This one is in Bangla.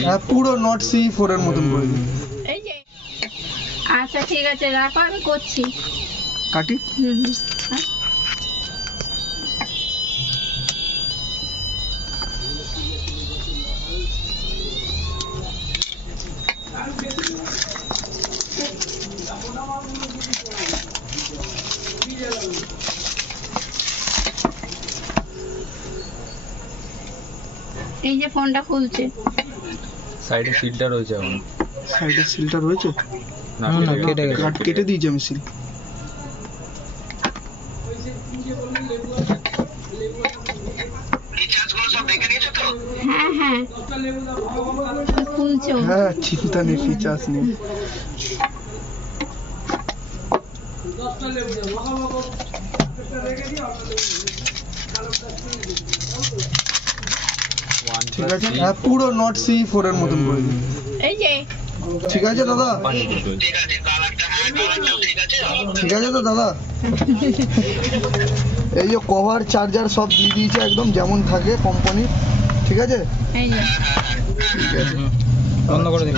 হ্যাঁ পুরো নট C4 এর মতন করে দিন। এই যে আচ্ছা ঠিক আছে রাখো আমি করছি। কাটি। হ্যাঁ। এই যে ফোনটা খুলছে। সাইডে সিলটা রয়েছে এখন। সাইডে সিলটা রয়েছে? না না কেটে গেছে। কেটে দিয়েছি আমি সিল। হ্যাঁ হ্যাঁ খুলছে। হ্যাঁ চিন্তা নেই, ফিচার্স নেই। ঠিক আছে হ্যাঁ পুরো নট C4 এর মতন করে দিন। এই যে ঠিক আছে দাদা? ঠিক আছে তো দাদা? এই যে কভার চার্জার সব দিয়ে দিয়েছে একদম যেমন থাকে কোম্পানি। ঠিক আছে এই যে ঠিক আছে বন্ধ করে দিন।